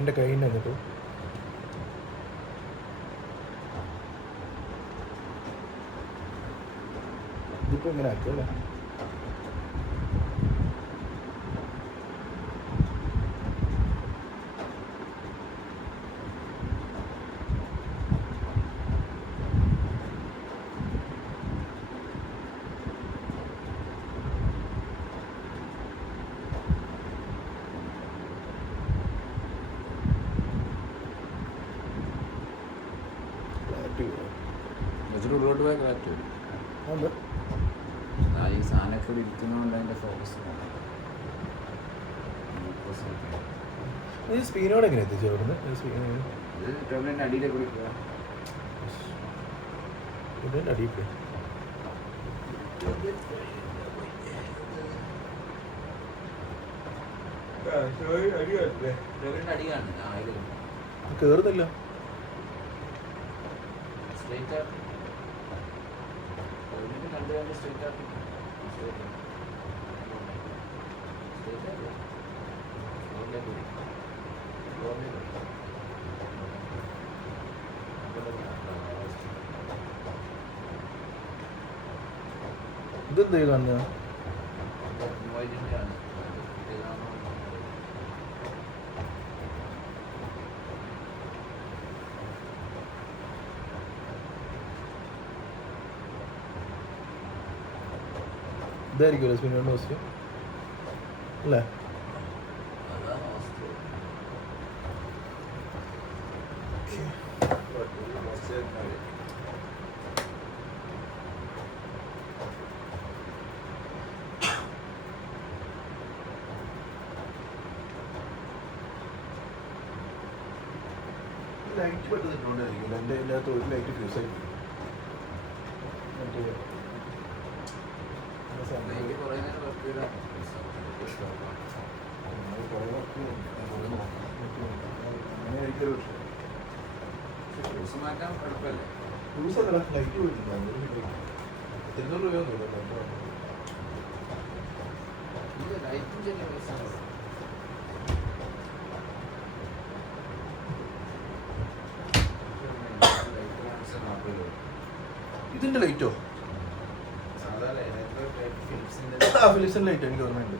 എൻ്റെ കയ്യിൽ നിന്ന് ഇതിപ്പോൾ ഇങ്ങനെ ആക്കിയല്ലേ. ഉള്ളോട്ട് പോയ കാറ്റ് ഈ സാധനമൊക്കെ ഇരിക്കുന്നതുകൊണ്ട് അതിൻ്റെ ഫോക്കസ് സ്പീനോട് എങ്ങനെ എത്തിച്ചു അവിടുന്ന്? ടേബിളിൻ്റെ അടിയിലേക്ക് വിളിക്കുക. ഇതിൻ്റെ അടിയിൽ പോയി ടേബിളിൻ്റെ അടിയാണ് കേറുന്നില്ല. സ്ട്രേറ്റ് ആക്കി കണ്ടു കണ്ട് സ്ട്രേറ്റ് ആക്കി ഇതെന്താ കാണുന്നത്? ഇതായിരിക്കുമല്ലോ സ്പിന്നോട് ഹോസ്റ്റ് അല്ലേ? ലൈറ്റ് പെട്ടെന്നിട്ടുണ്ടായിരിക്കും. എൻ്റെ അതിനകത്ത് ഒരു ലൈറ്റ് ഫ്യൂസ് ആയിരിക്കും. ലൈറ്റ് പോയിട്ടുണ്ടായിരുന്നു. 200 രൂപയൊന്നും ഇതിന്റെ ലൈറ്റോ? ഫിലിപ്സിന്റെ ലൈറ്റ് എനിക്ക് ഓർമ്മയുണ്ട്.